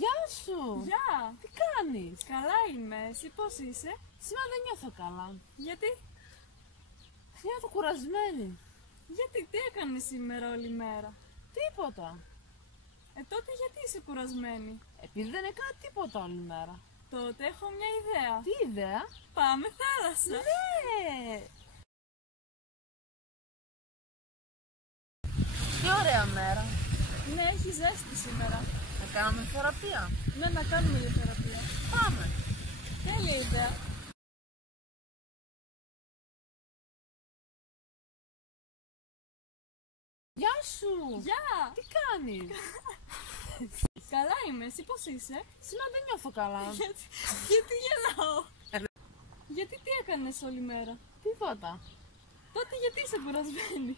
Γεια σου! Γεια! Τι κάνεις? Καλά είμαι, εσύ πώς είσαι? Σήμερα δεν νιώθω καλά. Γιατί? Νιώθω κουρασμένη. Γιατί, τι έκανες σήμερα όλη μέρα? Τίποτα. Τότε γιατί είσαι κουρασμένη? Επειδή δεν έκανα τίποτα όλη μέρα. Τότε έχω μια ιδέα. Τι ιδέα? Πάμε θάλασσα! Ναι! Τι ωραία μέρα. Ναι, έχει ζέστη σήμερα. Να κάνουμε θεραπεία. Ναι, να κάνουμε για θεραπεία. Πάμε. Τέλεια ιδέα. Γεια σου! Γεια! Τι κάνεις? Καλά είμαι, εσύ πώς είσαι? Σήμερα δεν νιώθω καλά. Γιατί γελάω? Γιατί τι έκανες όλη μέρα? Τίποτα. Τότε γιατί είσαι κουρασμένη?